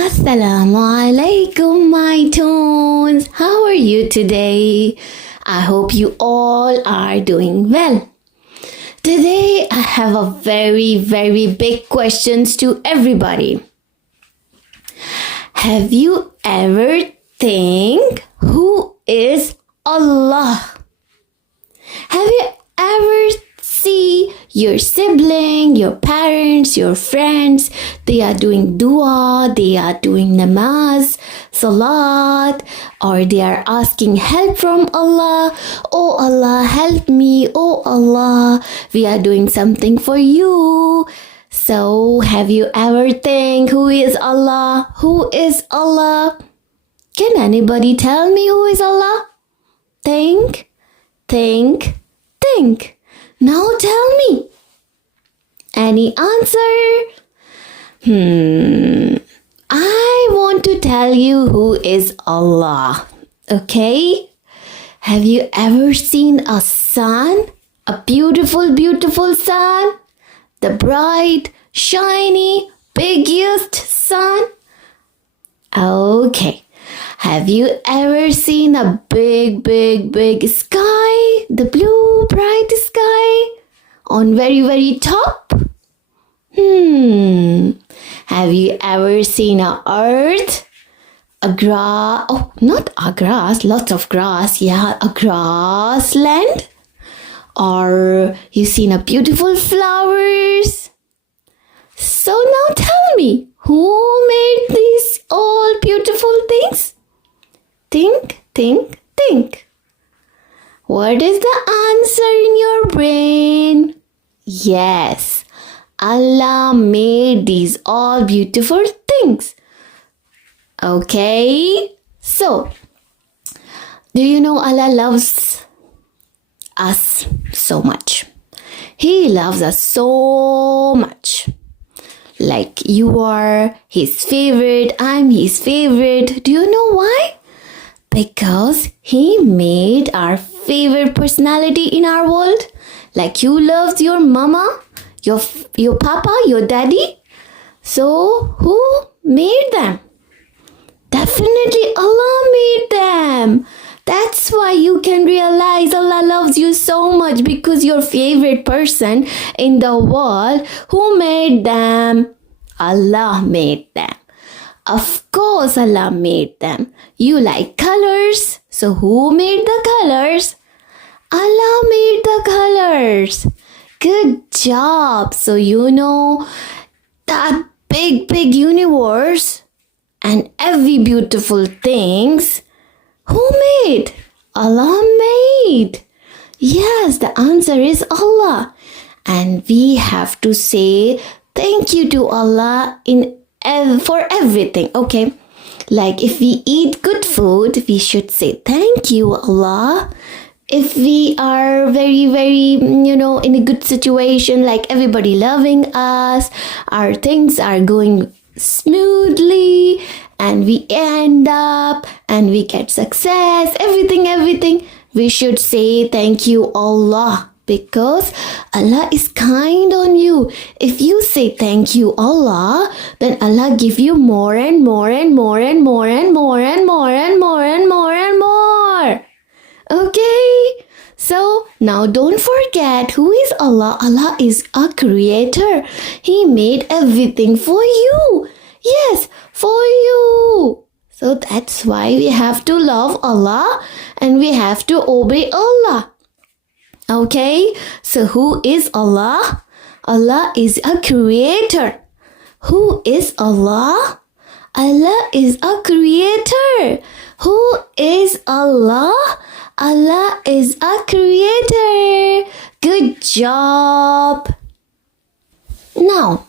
Assalamu Alaikum, my Toons. How are you today? I hope you all are doing well. Today I have a very big questions to everybody. Have you ever think who is Allah? Have you ever see your sibling, your parents, your friends, they are doing dua, they are doing namaz, salat, or they are asking help from Allah. Oh Allah, help me. Oh Allah, we are doing something for you. So have you ever think who is Allah? Who is Allah? Can anybody tell me who is Allah? Think. Now tell me. Any answer? I want to tell you who is Allah. Okay? Have you ever seen a sun? A beautiful sun? The bright, shiny, biggest sun? Okay. Have you ever seen a big sky? The blue bright sky on very top? Have you ever seen a earth? A grass? Oh, not a grass, lots of grass. Yeah, a grassland. Or you seen a beautiful flowers? So now tell me, who made these all beautiful things? Think. What is the answer in your brain? Yes, Allah made these all beautiful things. Okay, so do you know Allah loves us so much? He loves us so much. Like you are His favorite, I'm His favorite. Do you know why? Because He made our favorite personality in our world. Like you love your mama, your papa, your daddy. So who made them? Definitely Allah made them. That's why you can realize Allah loves you so much, because your favorite person in the world, who made them? Allah made them. Of course Allah made them. You like colors. So who made the colors? Allah made the colors. Good job. So you know that big universe and every beautiful things, who made? Allah made. Yes, the answer is Allah. And we have to say thank you to Allah for everything, okay? Like if we eat good food, we should say thank you, Allah. If we are very, in a good situation, like everybody loving us, our things are going smoothly, and we end up and we get success, everything, we should say thank you, Allah. Because Allah is kind on you. If you say thank you, Allah, then Allah give you more and more. Okay? So now don't forget who is Allah. Allah is a creator. He made everything for you. Yes, for you. So that's why we have to love Allah and we have to obey Allah. Okay, so who is Allah? Allah is a creator. Who is Allah? Allah is a creator. Who is Allah? Allah is a creator. Good job. Now,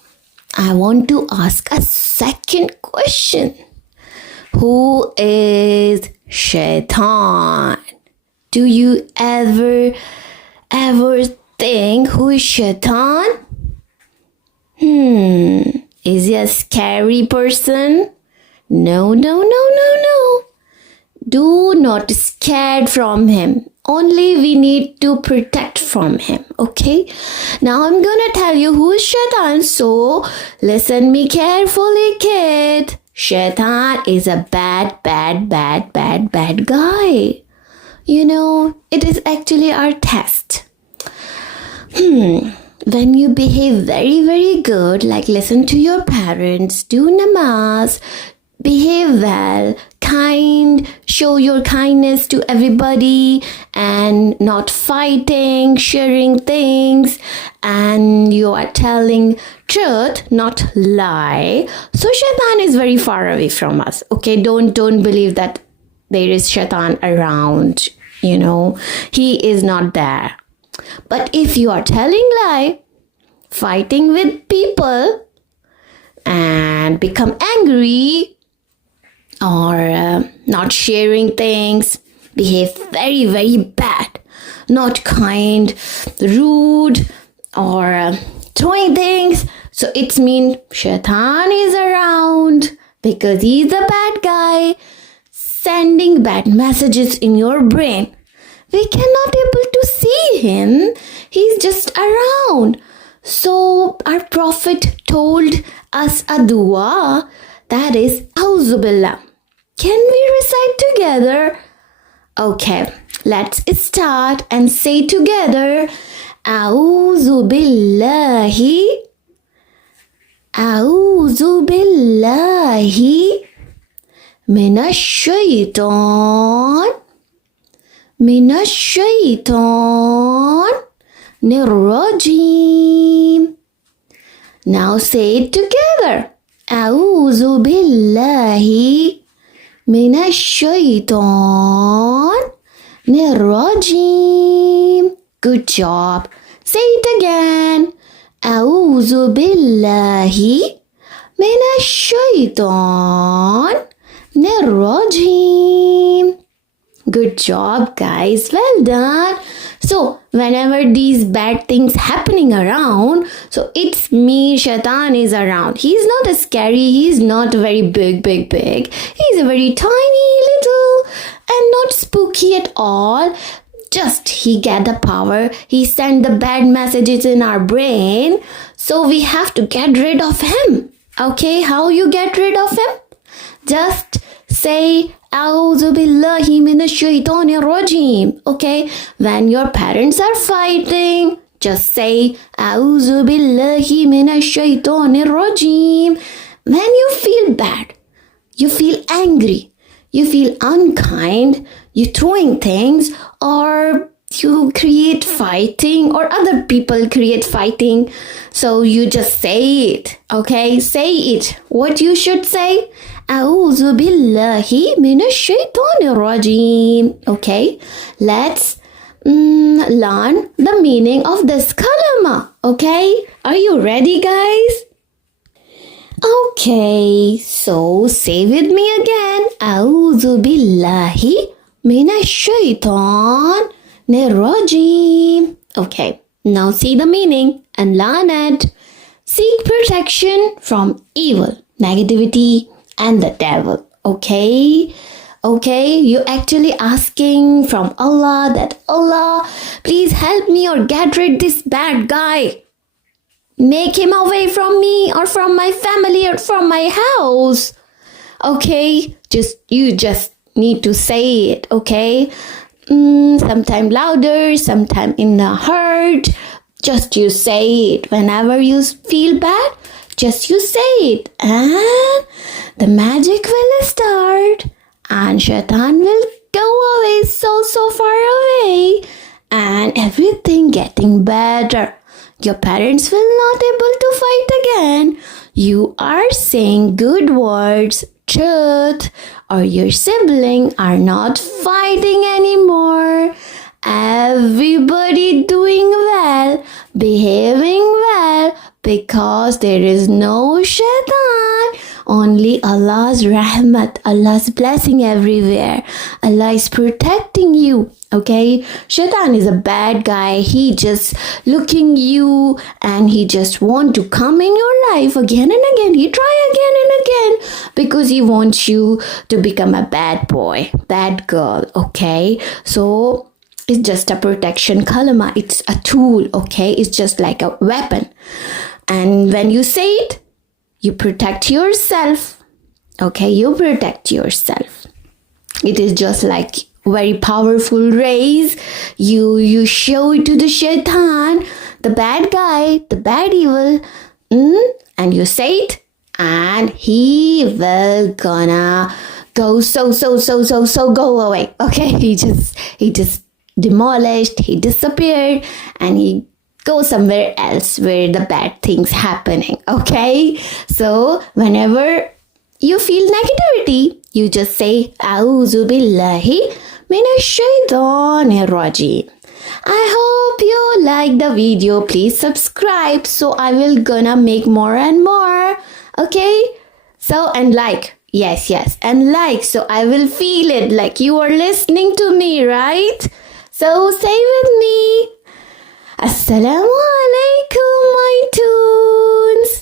I want to ask a second question. Who is Shaitan? Do you ever think who is Shaitan? Is he a scary person? No. Do not scared from him. Only we need to protect from him. Okay? Now I'm gonna tell you who is Shaitan. So listen me carefully, kid. Shaitan is a bad guy. You know, it is actually our test. When you behave very good, like listen to your parents, do namaz, behave well, kind, show your kindness to everybody, and not fighting, sharing things, and you are telling truth, not lie. So Shaitan is very far away from us. Okay, don't believe that there is Shaitan around. You know, he is not there. But if you are telling lie, fighting with people, and become angry, or not sharing things, behave very bad, not kind, rude, or throwing things, so it means Shaitan is around, because he's the bad guy sending bad messages in your brain. We cannot able to see him. He's just around. So our Prophet told us a dua, that is A'udhu Billah. Can we recite together? Okay, let's start and say together, A'udhu Billahi, A'udhu Billahi Minash Shaitan Nirrajim. Now say it together. A'udhu Billahi Minash Shaitan Nirrajim. Good job. Say it again. A'udhu Billahi Minash Shaitan Nirrajim. Good job, guys. Well done. So, whenever these bad things happening around, so it's me, Shaitan is around. He's not a scary, he's not very big. He's a very tiny, little, and not spooky at all. Just he get the power. He send the bad messages in our brain. So we have to get rid of him. Okay, how you get rid of him? Just say A'udhu Billahi Minash Shaitanir Rajim. Okay, when your parents are fighting, just say A'udhu Billahi Minash Shaitanir Rajim. When you feel bad, you feel angry, you feel unkind, you throwing things, or you create fighting, or other people create fighting, so you just say it. Okay, say it. What you should say? A'udhu Billahi Minash Shaitanir Rajim. Okay, let's learn the meaning of this kalama. Okay, are you ready, guys? Okay, so say with me again. A'udhu Billahi Minash Shaitanir Rajim. Okay, now see the meaning and learn it. Seek protection from evil, negativity, and the devil. Okay, you actually asking from Allah that Allah, please help me or get rid this bad guy. Make him away from me or from my family or from my house. Okay, you just need to say it. Okay, sometime louder, sometime in the heart. Just you say it whenever you feel bad. Just you say it, and the magic will start, and Shaitan will go away so far away, and everything getting better. Your parents will not able to fight again. You are saying good words, truth, or your sibling are not fighting anymore. Everybody doing well, behaving well, because there is no Shaitan. Only Allah's rahmat, Allah's blessing everywhere. Allah is protecting you. Okay, Shaitan is a bad guy. He just looking you and he just want to come in your life again and again. He try again and again because he wants you to become a bad boy, bad girl. Okay, so it's just a protection kalama. It's a tool. Okay, it's just like a weapon. And when you say it, you protect yourself. Okay, you protect yourself. It is just like very powerful rays. You show it to the shaitan, the bad guy, the bad evil, and you say it, and he will gonna go so go away. Okay, he just demolished, he disappeared, and he go somewhere else where the bad things happening. Okay, so whenever you feel negativity, you just say A'udhu billahi minash shaitanir rajim. I hope you like the video. Please subscribe so I will gonna make more and more. Okay, so and like, yes, and like, so I will feel it like you are listening to me, right? So say with me, Assalamu alaikum, my toons.